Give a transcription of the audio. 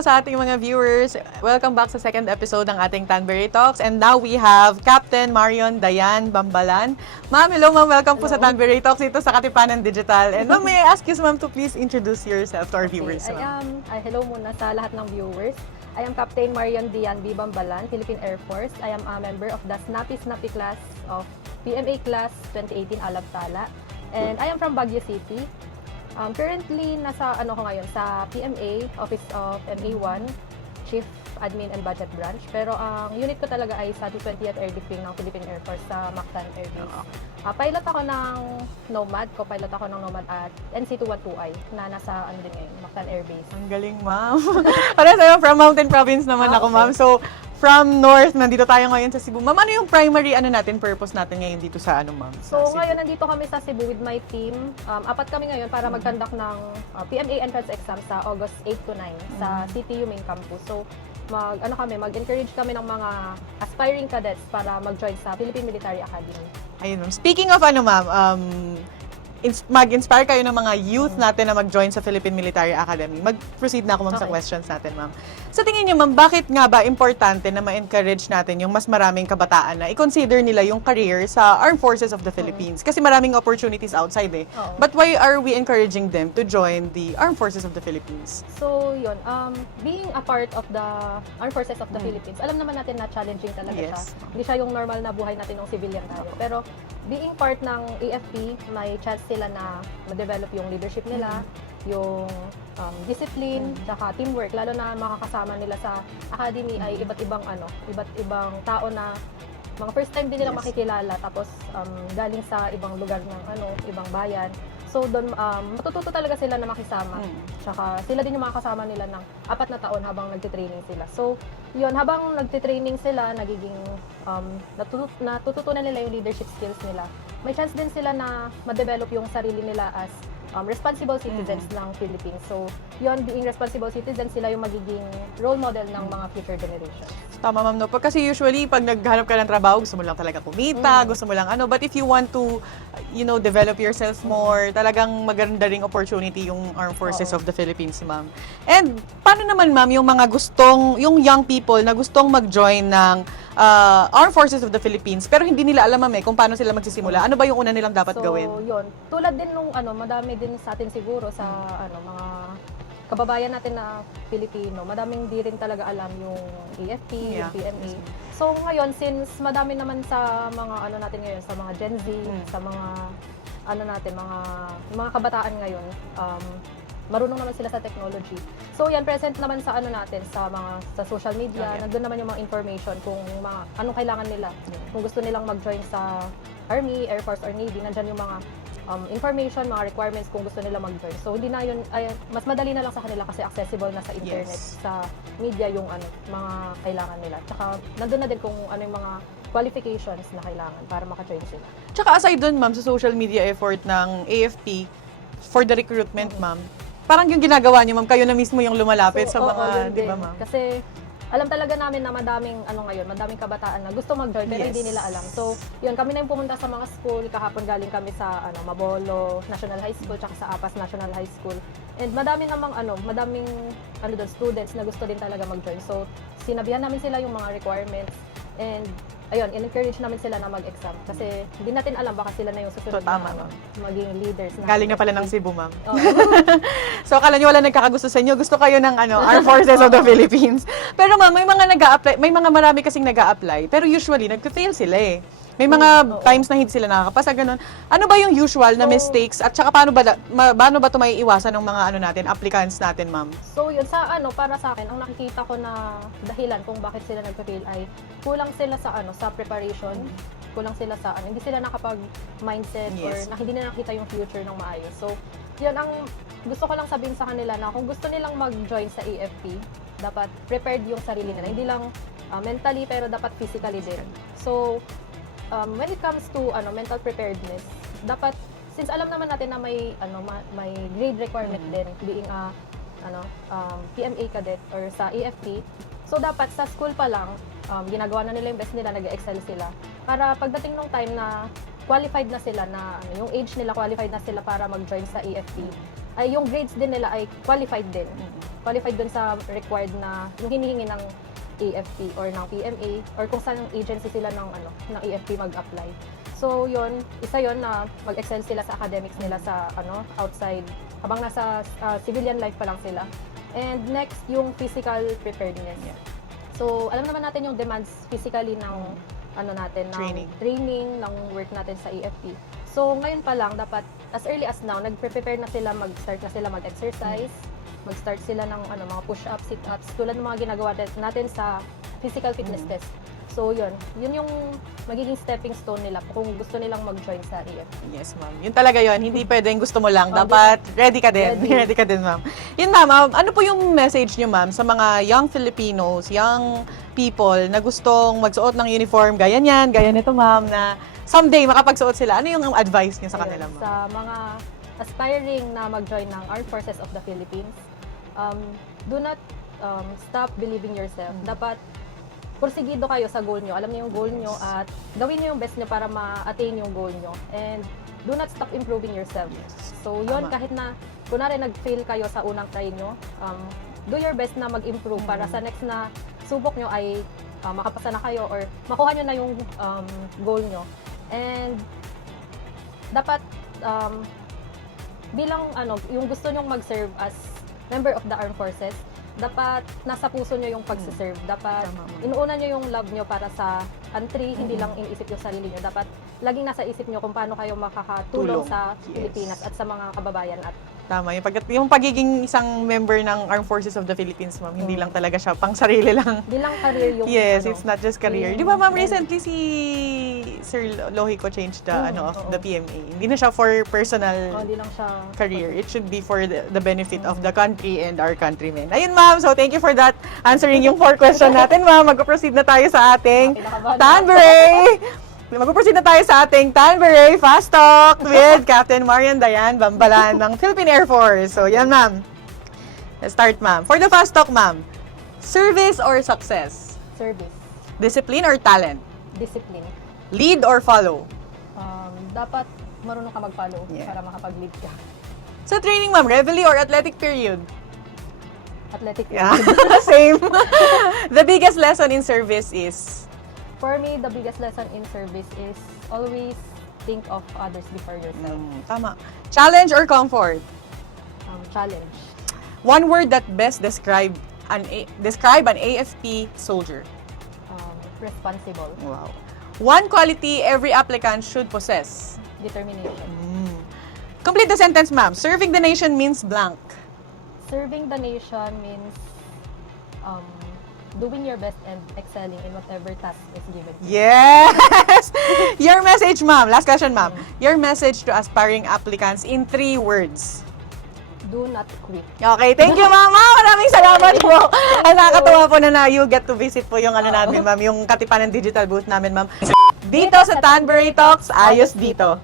po sa ating mga viewers. Welcome back sa second episode ng ating Tanberry Talks. And now we have Captain Marion Dayan Bambalan. Ma'am, hello ma'am. Welcome po sa Tanberry Talks dito sa Katipanan Digital. And ma'am, may I ask you ma'am to please introduce yourself to our viewers. Hello muna sa lahat ng viewers. I am Captain Marion Dayan B. Bambalan, Philippine Air Force. I am a member of the Snappy class of PMA class 2018 Alabtala. And I am from Baguio City. Currently, nasa ko ngayon, sa PMA, Office of MA1, Chief Admin and Budget Branch. Pero ang unit ko talaga ay sa 20th Air Wing ng Philippine Air Force sa Mactan Air Base. Pilot ako ng Nomad, co-pilot ako ng Nomad at NC212I na nasa din ngayon, Mactan Air Base. Ang galing ma'am. Para sa'yo, from Mountain Province naman ako ma'am. So, from North, nandito tayo ngayon sa Cebu. Ma'am, ano yung primary purpose natin ngayon dito sa ma'am? So, ngayon nandito kami sa Cebu with my team. Apat kami ngayon para mag-conduct ng PMA entrance exam sa August 8 to 9 sa CTU main campus. So, mag-encourage kami ng mga aspiring cadets para mag-join sa Philippine Military Academy. Ayun ma'am. Speaking of ma'am, mag-inspire kayo ng mga youth natin na mag-join sa Philippine Military Academy. Mag-proceed na ako ma'am sa questions natin ma'am. Sa tingin niyo ma'am, bakit nga ba importante na ma-encourage natin yung mas maraming kabataan na i-consider nila yung career sa Armed Forces of the Philippines? Kasi maraming opportunities outside eh. But why are we encouraging them to join the Armed Forces of the Philippines? So yun, being a part of the Armed Forces of the Philippines, alam naman natin na challenging talaga siya. Hindi siya yung normal na buhay natin ng civilian tayo. Pero being part ng AFP, may chance sila na ma-develop yung leadership nila, yung discipline, tsaka teamwork, lalo na makakasama nila sa academy ay iba't ibang tao na mga first time din nilang makikilala, tapos galing sa ibang lugar ng ibang bayan. So doon matututo talaga sila na makisama. Tsaka sila din yung makakasama nila ng 4 na taon habang nagte-training sila. So yun, habang nagte-training sila, nagiging natututunan nila yung leadership skills nila. May chance din sila na ma-develop yung sarili nila as responsible citizens ng Philippines. So, yun, being responsible citizens, sila yung magiging role model ng mga future generations. Tama ma'am, no? Kasi usually, pag naghanap ka ng trabaho, gusto mo lang talaga kumita, gusto mo lang But if you want to, develop yourself more, talagang maganda ring opportunity yung Armed Forces of the Philippines, ma'am. And paano naman ma'am, yung mga yung young people na gustong mag-join ng Armed Forces of the Philippines, pero hindi nila alam ma'am kung paano sila magsisimula. Ano ba yung una nilang dapat gawin? So, yun. Tulad din nung madami din sa atin siguro sa mga kababayan natin na Pilipino, madaming di rin talaga alam yung AFP, yung PMA. So ngayon, since madami naman sa mga natin ngayon, sa mga Gen Z, sa mga mga kabataan ngayon, marunong naman sila sa technology. So yan, present naman sa natin sa social media, nandun naman yung mga information kung anong kailangan nila. Kung gusto nilang mag-join sa Army, Air Force or Navy, nandyan yung mga information, mga requirements kung gusto nila mag-join. So hindi na yun, mas madali na lang sa kanila kasi accessible na sa internet, sa media yung mga kailangan nila. Tsaka nandun na din kung ano yung mga qualifications na kailangan para maka-join sila. Tsaka aside dun ma'am, sa social media effort ng AFP for the recruitment ma'am, parang yung ginagawa niyo ma'am, kayo na mismo yung lumalapit sa mga, di ba ma'am? Kasi alam talaga namin na madaming madaming kabataan na gusto mag-join pero hindi nila alam. So, yun, kami na yung pumunta sa mga school. Kahapon galing kami sa Mabolo National High School tsaka sa Apas National High School. And madaming doon students na gusto din talaga mag-join. So, sinabihan namin sila yung mga requirements and ayun, in-encourage namin sila na mag-exam kasi hindi natin alam baka sila na yung susunod na maging leaders na. Galing na pala ng Cebu, ma'am. So, akala niyo wala nagkakagusto sa inyo. Gusto kayo ng Armed Forces of the Philippines. Pero ma'am, may mga nag-a-apply, may mga marami kasing nag-a-apply, pero usually nag-fail sila eh. May mga times na hindi sila nakakapasa, ganun. Ano ba yung usual na mistakes at saka paano ba ito may iwasan ng mga natin, applicants natin, ma'am? So yun, para sa akin, ang nakikita ko na dahilan kung bakit sila nag-fail ay kulang sila sa preparation, kulang sila sa hindi sila nakapag-mindset or hindi na nakita yung future ng maayos. So, yun ang gusto ko lang sabihin sa kanila na kung gusto nilang mag-join sa AFP, dapat prepared yung sarili nila. Hindi lang mentally, pero dapat physically din. So, when it comes to mental preparedness, dapat since alam naman natin na may may grade requirement din being a PMA cadet or sa AFP, so dapat sa school pa lang ginagawa na nila yung best nila, nag-excel sila para pagdating nung time na qualified na sila na yung age nila qualified na sila para mag-join sa AFP, ay yung grades din nila ay qualified din. qualified dun sa required na yung hinihingi ng AFP or ng PMA or kung saan agency sila ng ng AFP mag-apply. So yun, isa yun na mag-excel sila sa academics nila sa outside habang nasa civilian life pa lang sila. And next, yung physical preparedness. So alam naman natin yung demands physically ng training ng work natin sa AFP. So ngayon pa lang dapat as early as now nagpe-prepare na sila, mag-start na sila mag-exercise, mag-start sila ng mga push-ups, sit-ups tulad ng mga ginagawa natin sa physical fitness test. So yun yung magiging stepping stone nila kung gusto nilang mag-join sa AFP. Yes, ma'am. Yun talaga yun. Hindi pwedeng gusto mo lang. Dapat ready ka din. Ready ka din, ma'am. Yun, ma'am. Ano po yung message niyo, ma'am, sa mga young Filipinos, young people na gustong magsuot ng uniform, gaya niyan, gaya nito, ma'am, na someday makapagsuot sila. Ano yung advice niyo sa kanila, ma'am? Sa mga aspiring na mag-join ng Armed Forces of the Philippines, do not stop believing yourself. Dapat porsigido kayo sa goal nyo. Alam niyo yung goal nyo at gawin niyo yung best nyo para ma-attain yung goal nyo. And do not stop improving yourself. So yun, kahit na kunwari nag-fail kayo sa unang try nyo, do your best na mag-improve para sa next na subok nyo ay makapasa na kayo or makuha nyo na yung goal nyo. And dapat bilang yung gusto nyong mag-serve as member of the armed forces, dapat nasa puso nyo yung pagsiserve. Dapat inuuna nyo yung love nyo para sa country, hindi lang iniisip yung sarili nyo. Dapat laging nasa isip nyo kung paano kayo makakatulong sa Pilipinas at sa mga kababayan. At tama. Yung pagiging isang member ng Armed Forces of the Philippines, ma'am, hindi lang talaga siya pang sarili lang. Hindi lang career yung Yes, it's not just career. Di ba, ma'am, recently si Sir Lohico changed the PMA. Hindi na siya for personal hindi lang siya career. It should be for the benefit of the country and our countrymen. Ayun, ma'am. So, thank you for that. Answering yung 4 question natin, ma'am. Mag-proceed na tayo sa ating Tanberay! Mag-proceed na tayo sa ating Tanberay Fast Talk with Captain Marian Dayan Bambalan ng Philippine Air Force. So, yan, ma'am. Let's start, ma'am. For the Fast Talk, ma'am, service or success? service, Discipline or talent? discipline. Lead or follow? Dapat marunong ka mag-follow Yeah. para makapag-lead ka. Sa training, ma'am, reveille or athletic period? Athletic. Yeah, same. The biggest lesson in service is? For me, the biggest lesson in service is always think of others before yourself. Tama. Challenge or comfort? Challenge. One word that best describe an AFP soldier. Responsible. Wow. One quality every applicant should possess. Determination. Complete the sentence, ma'am. Serving the nation means blank. Serving the nation means doing your best and excelling in whatever task is given. Yes! Your message, ma'am. Last question, ma'am. Your message to aspiring applicants in 3 words. Do not quit. Okay, thank you, mama. Maraming salamat po. Ang nakakatuwa po na you get to visit po yung namin, ma'am, yung Katipanan Digital booth namin, ma'am. Dito sa Tanberay Talks, ayos dito.